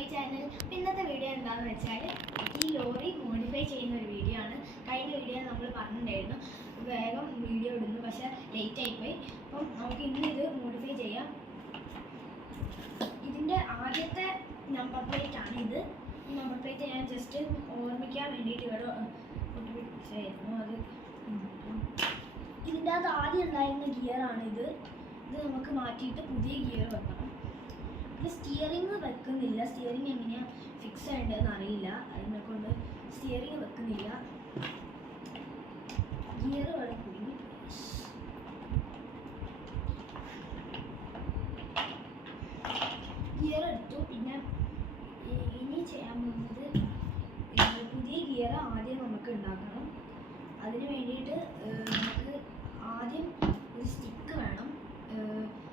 My channel. ഇന്നത്തെ video എന്താണെന്ന് വെച്ചാൽ ഈ ലോറി മോഡിഫൈ ചെയ്യുന്ന ഒരു വീഡിയോ ആണ്. കഴിഞ്ഞ വീഡിയോ നമ്മൾ പറഞ്ഞിട്ടുണ്ടായിരുന്നു വേഗം വീഡിയോ ഇടുന്നു, പക്ഷെ ലേറ്റ് ആയിപ്പോയി. അപ്പം നമുക്ക് ഇന്ന് ഇത് മോഡിഫൈ ചെയ്യാം. ഇതിൻ്റെ ആദ്യത്തെ നമ്പർ പ്ലേറ്റ് ആണ് ഇത്. ഈ നമ്പർ പ്ലേറ്റ് ഞാൻ ജസ്റ്റ് ഓർമ്മിക്കാൻ വേണ്ടിയിട്ട് ഇവിടെ ഒട്ടിപ്പിടിച്ചായിരുന്നു. അത് ഇതിൻ്റെ അകത്ത് ആദ്യം ഉണ്ടായിരുന്ന ഗിയറാണ് ഇത്. ഇത് നമുക്ക് മാറ്റിയിട്ട് പുതിയ ഗിയർ വെക്കണം. ഇത് സ്റ്റിയറിംഗ് വെക്കുന്നില്ല. സ്റ്റിയറിംഗ് എങ്ങനെയാണ് ഫിക്സ് ചെയ്യേണ്ടതെന്ന് അറിയില്ല, അതിനെക്കൊണ്ട് സ്റ്റിയറിംഗ് വെക്കുന്നില്ല. ഗിയർ ഇവിടെ കുടുങ്ങി. ഗിയർ എടുത്തു. പിന്നെ ഇനി ചെയ്യാൻ പോകുന്നത് പുതിയ ഗിയർ ആദ്യം നമുക്ക് ഉണ്ടാക്കണം. അതിന് വേണ്ടിയിട്ട് നമുക്ക് ആദ്യം ഒരു സ്റ്റിക്ക് വേണം.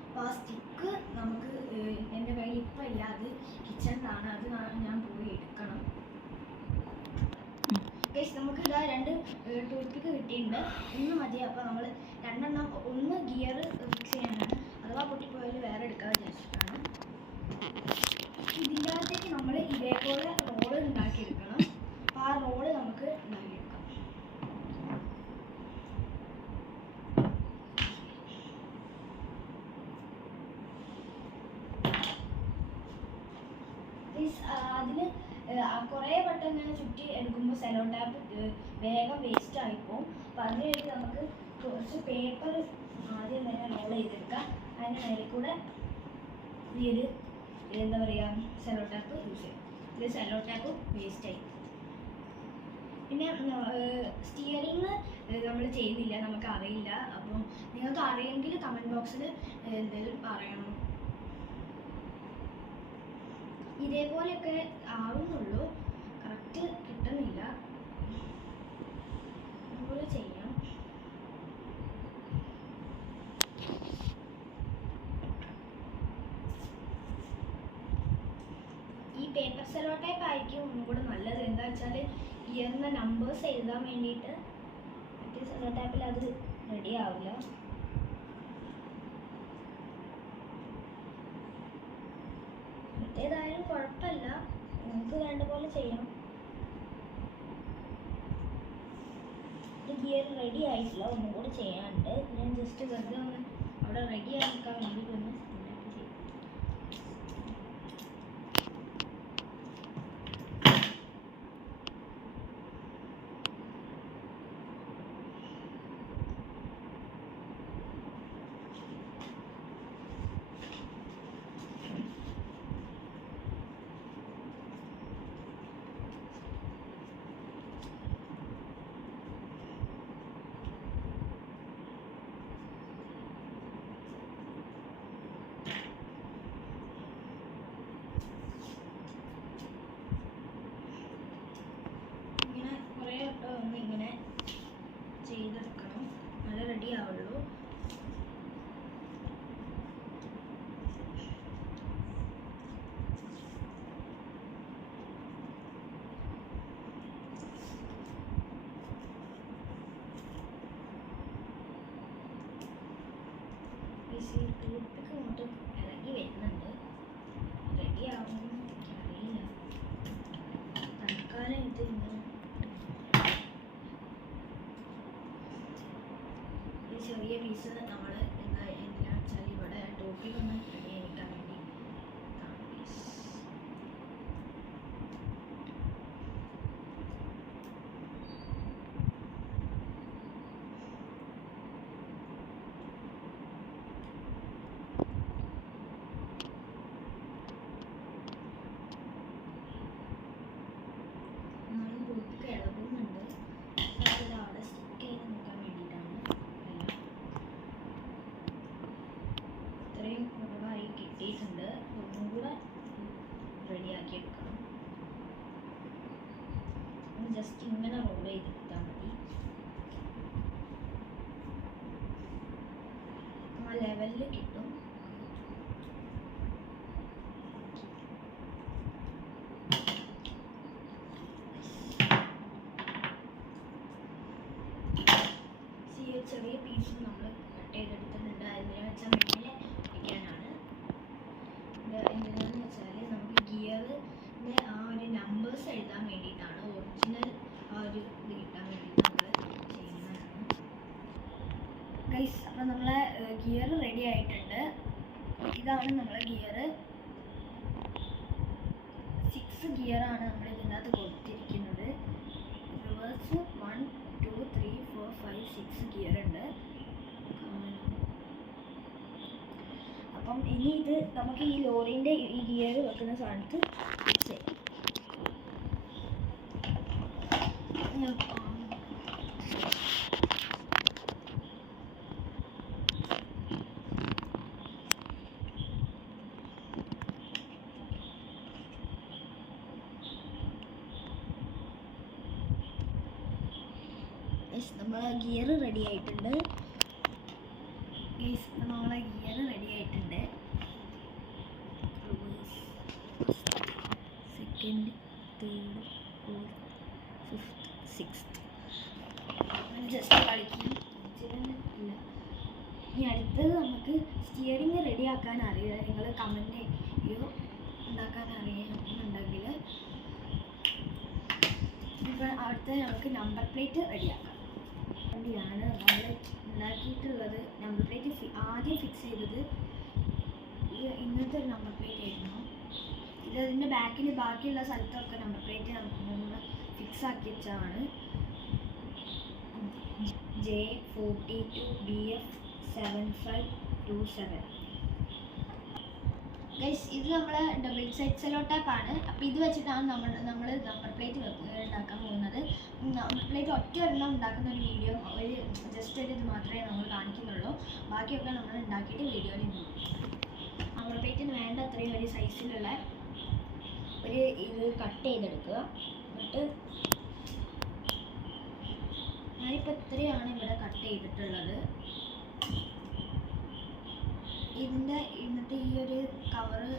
അപ്പോൾ ആ സ്റ്റിക്ക് നമുക്ക് എൻ്റെ കയ്യിൽ ഇപ്പം ഇല്ല, അത് കിച്ചണിലാണ്. അത് ഞാൻ പോയി എടുക്കണം. നമുക്ക് ഇതാ 2 ടൂത്ത് പിക്ക് കിട്ടിയിട്ടുണ്ട്. ഒന്ന് മതി. അപ്പോൾ നമ്മൾ 2 എണ്ണം, ഒന്ന് ഗിയർ ഫിക്സ് ചെയ്യാനാണ്, അഥവാ പൊട്ടിപ്പോയാൽ വേറെ എടുക്കാൻ വിചാരിച്ചിട്ടാണ്. ഇതിൻ്റെ അകത്തേക്ക് നമ്മൾ ഇതേപോലെ റോള് ഉണ്ടാക്കിയെടുക്കണം. അപ്പോൾ ആ റോള് നമുക്ക് ഉണ്ടാക്കിയെടുക്കാം. അതിന് കുറേ വട്ടം ഇങ്ങനെ ചുറ്റി എടുക്കുമ്പോൾ സെലോ ടാപ്പ് വേഗം വേസ്റ്റ് ആയിപ്പോവും. അപ്പം അതിന് വേണ്ടി നമുക്ക് കുറച്ച് പേപ്പർ ആദ്യം തന്നെ റോൾ ചെയ്തെടുക്കാം. അതിന് മേലെ കൂടെ ഈ ഒരു എന്താ പറയുക സെലോ ടാപ്പ് യൂസ് ചെയ്യും. ഇത് സെലോ ടാപ്പ് വേസ്റ്റായി. പിന്നെ സ്റ്റിയറിങ് നമ്മൾ ചെയ്യുന്നില്ല, നമുക്ക് അറിയില്ല. അപ്പം നിങ്ങൾക്ക് അറിയെങ്കിൽ കമൻറ്റ് ബോക്സിൽ എന്തെങ്കിലും പറയണം. ഇതേപോലെയൊക്കെ ആവുന്നുള്ളൂ, കറക്റ്റ് കിട്ടുന്നില്ല. അതുപോലെ ചെയ്യാം. ഈ പേപ്പർ സെലോ ടൈപ്പ് ആയിരിക്കും ഒന്നും കൂടെ നല്ലത്. എന്താ വെച്ചാൽ ഇയറിൻ്റെ നമ്പേഴ്സ് എഴുതാൻ വേണ്ടിയിട്ട്. മറ്റേ സെലോ ടൈപ്പിൽ അത് റെഡി ആവില്ല. ഏതായാലും കുഴപ്പമില്ല, നമുക്ക് വേണ്ട പോലെ ചെയ്യാം. ഗിയർ റെഡി ആയിട്ടില്ല, ഒന്നും കൂടെ ചെയ്യാനുണ്ട്. ഞാൻ ജസ്റ്റ് വെറുതെ ഒന്ന് അവിടെ റെഡി ആക്കാൻ വേണ്ടിയിട്ട് ഒന്ന് ചെയ്യും. ഇങ്ങനെ ചെയ്തെടുക്കണം, നല്ല റെഡി ആവുള്ളൂ. ടൂത്ത്പിക്ക് കൊണ്ട് ഇളകി വരുന്നുണ്ട്. റെഡി ആവുമെന്ന് എനിക്കറിയില്ല. തൽക്കാലം ഇത് ഇങ്ങനെ ചെറിയ പീസ് നമ്മൾ എന്തിനാ വെച്ചാൽ ഇവിടെ ടോപ്പിലൊന്ന് റെഡി ആയിരിക്കാൻ വേണ്ടി. എന്നാലും ടോപ്പിക്ക് ഇളകുന്നുണ്ട്. അവിടെ സ്റ്റിക്ക് ചെയ്ത് നോക്കാൻ വേണ്ടിയിട്ടാണ്. ഇത്രയും കുറവായി കിട്ടിയിട്ടുണ്ട്. ഒന്നും കൂടെ റെഡിയാക്കി എടുക്കണം. ജസ്റ്റ് ഇങ്ങനെ റോൾ ചെയ്തെടുത്താൽ മതി. ആ ലെവലിൽ കിട്ടും. ചെറിയ പീസ് നമ്മൾ കട്ട് ചെയ്തെടുത്തിട്ടുണ്ട്. അതിനെ വെച്ചാൽ മേലെ വയ്ക്കാനാണ്. എന്തിനാണെന്ന് വെച്ചാൽ നമുക്ക് ഗിയർ ഗിയറാണ് നമ്മൾ ഇതിനകത്ത് കൊടുത്തിരിക്കുന്നത്. റിവേഴ്സ് 1 2 3 4 5 6 ഗിയർ ഉണ്ട്. അപ്പം ഇനി ഇത് നമുക്ക് ഈ ലോറിൻ്റെ ഈ ഗിയർ വെക്കുന്ന സാധനത്ത് ഫിക്സ് ചെയ്യാം. നമ്മളെ ഗിയർ റെഡി ആയിട്ടുണ്ട്. നമ്മളെ ഗിയർ റെഡി ആയിട്ടുണ്ട്. Second, third, fourth, fifth, sixth just കളിക്കും ഇല്ല. ഇനി അടുത്തത് നമുക്ക് സ്റ്റിയറിങ് റെഡി ആക്കാൻ അറിയില്ല. നിങ്ങൾ കമൻറ്റ് ചെയ്യോ ഉണ്ടാക്കാൻ അറിയാമെന്നുണ്ടെങ്കിൽ ഇപ്പം അടുത്ത നമുക്ക് നമ്പർ പ്ലേറ്റ് റെഡിയാക്കാം. വണ്ടിയാണ് നമ്മൾ ഉണ്ടാക്കിയിട്ടുള്ളത്. നമ്പർ പ്ലേറ്റ് ആദ്യം ഫിക്സ് ചെയ്തത് ഇങ്ങനത്തെ ഒരു നമ്പർ പ്ലേറ്റ് ആയിരുന്നു. ഇത് അതിൻ്റെ ബാക്കിൽ ബാക്കിയുള്ള സ്ഥലത്തൊക്കെ നമ്പർ പ്ലേറ്റ് നമ്മൾ ഫിക്സ് ആക്കി വെച്ചതാണ്. J42BF7527 ഗൈസ്, ഇത് നമ്മളെ ഡബിൾ സൈഡ് സെല്ലോ ടാപ്പാണ്. അപ്പോൾ ഇത് വെച്ചിട്ടാണ് നമ്മൾ നമ്പർ പ്ലേറ്റ് ഉണ്ടാക്കാൻ പോകുന്നത്. നമ്പർ പ്ലേറ്റ് ഒറ്റ ഒരെണ്ണം ഉണ്ടാക്കുന്ന ഒരു വീഡിയോ, ഒരു ജസ്റ്റ് ഒരു ഇത് മാത്രമേ നമ്മൾ കാണിക്കുന്നുള്ളൂ. ബാക്കിയൊക്കെ നമ്മൾ ഉണ്ടാക്കിയിട്ട് വീഡിയോയിൽ ഇടും. നമ്പർ പ്ലേറ്റിന് വേണ്ട അത്രയും ഒരു സൈസിലുള്ള ഒരു ഇത് കട്ട് ചെയ്തെടുക്കുക. എന്നിട്ട് ഞാനിപ്പോൾ ഇത്രയാണ് ഇവിടെ കട്ട് ചെയ്തിട്ടുള്ളത്. എന്നിട്ട് ഈ ഒരു കവറ്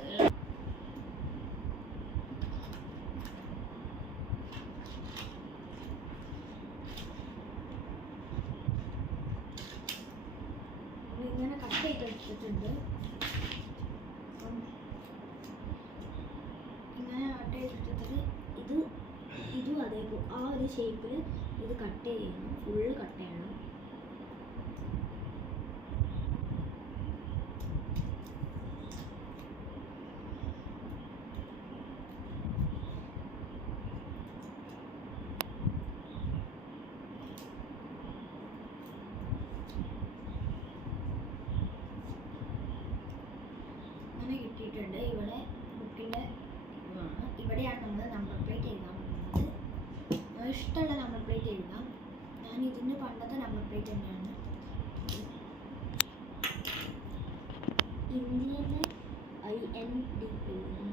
ഇങ്ങനെ കട്ട് ചെയ്തെടുത്തിട്ടുണ്ട്. ഇങ്ങനെ കട്ട് ചെയ്തെടുത്തിട്ട് ഇതും അതേപോലെ ആ ഒരു ഷേപ്പിൽ ഇത് കട്ട് ചെയ്യണം. ഫുള്ള് കട്ട് ചെയ്യണം. കിട്ടിയിട്ടുണ്ട്. ഇവിടെ ബുക്കിൻ്റെ ഇവിടെയാണ് നമ്മൾ നമ്പർ പ്ലേറ്റ് എഴുതാൻ പോകുന്നത്. ഇഷ്ടമുള്ള നമ്പർ പ്ലേറ്റ് എഴുതാം. ഞാൻ ഇതിൻ്റെ പണ്ടത്തെ നമ്പർ പ്ലേറ്റ് തന്നെയാണ്. ഇന്ത്യയിലെ IND എഴുതാം.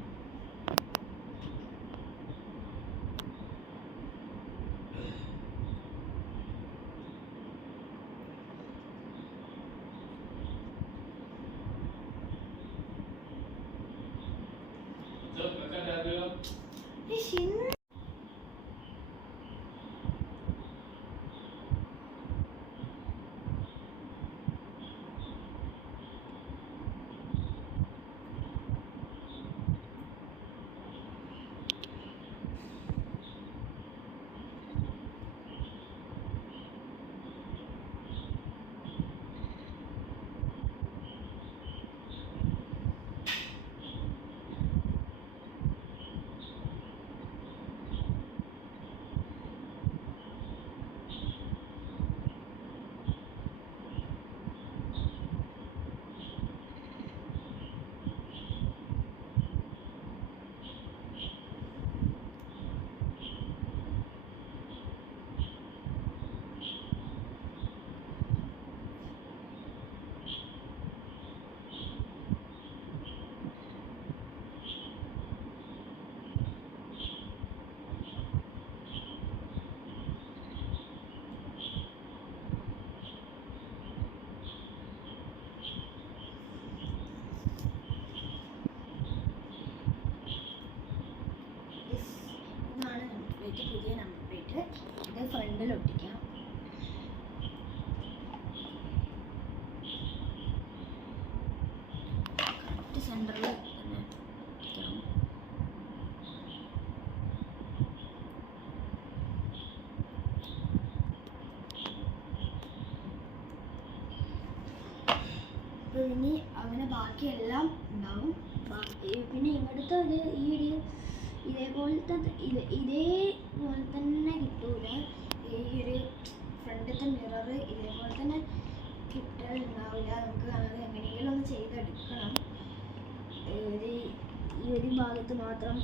പുതിയ നമ്പർ പ്ലേറ്റ് ഇത് ഫ്രണ്ടിൽ ഒട്ടിക്കാം. കറക്റ്റ് സെൻറ്ററിൽ തന്നെ ഒട്ടിക്കണം. അപ്പോൾ ഇനി അങ്ങനെ ബാക്കിയെല്ലാം ഉണ്ടാവും. പിന്നെ ഇവിടുത്തെ ഈ ഒരു ഇതേപോലെ തന്നെ കിട്ടൂല. ഈ ഒരു ഫ്രണ്ടിലത്തെ മിറർ ഇതേപോലെ തന്നെ കിട്ടാനുണ്ടാവില്ല. നമുക്ക് അത് എങ്ങനെയെങ്കിലും ഒന്ന് ചെയ്തെടുക്കണം. ഈ ഒരു ഭാഗത്ത് മാത്രം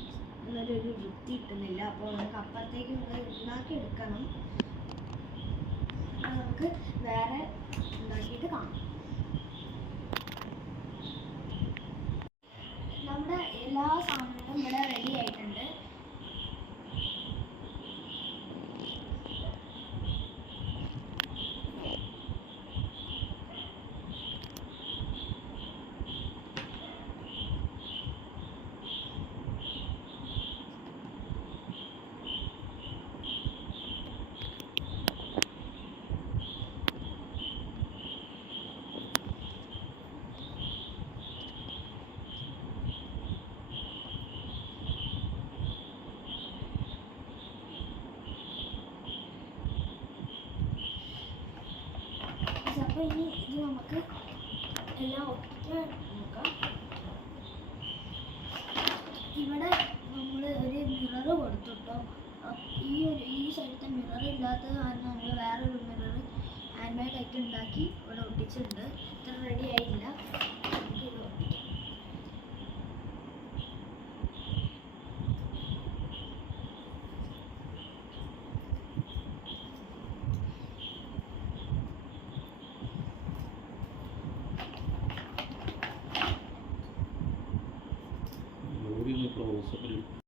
ഒരു വൃത്തി കിട്ടുന്നില്ല. അപ്പോൾ നമുക്ക് അപ്പുറത്തേക്ക് ഉണ്ടാക്കിയെടുക്കണം. നമുക്ക് വേറെ ഉണ്ടാക്കിയിട്ട് കാണാം. നമ്മുടെ എല്ലാ സാധനങ്ങളും ഇവിടെ റെഡി ആയിട്ടുണ്ട്. അപ്പോൾ ഇനി ഇത് നമുക്ക് എല്ലാം ഒറ്റ നോക്കാം. ഇവിടെ നമ്മൾ ഒരു മിറർ കൊടുത്തിട്ടോ. ഈ സൈഡത്തെ മിറർ ഇല്ലാത്തത് കാരണം നമ്മൾ വേറൊരു മിറർ ഹാൻഡ് ബാഗ് ആയിട്ട് ഉണ്ടാക്കി ഇവിടെ ഒട്ടിച്ചിട്ടുണ്ട്. ഇത്ര റെഡി ആയില്ല. നമുക്ക് ഇത് ഒട്ടിക്കാം. Moving across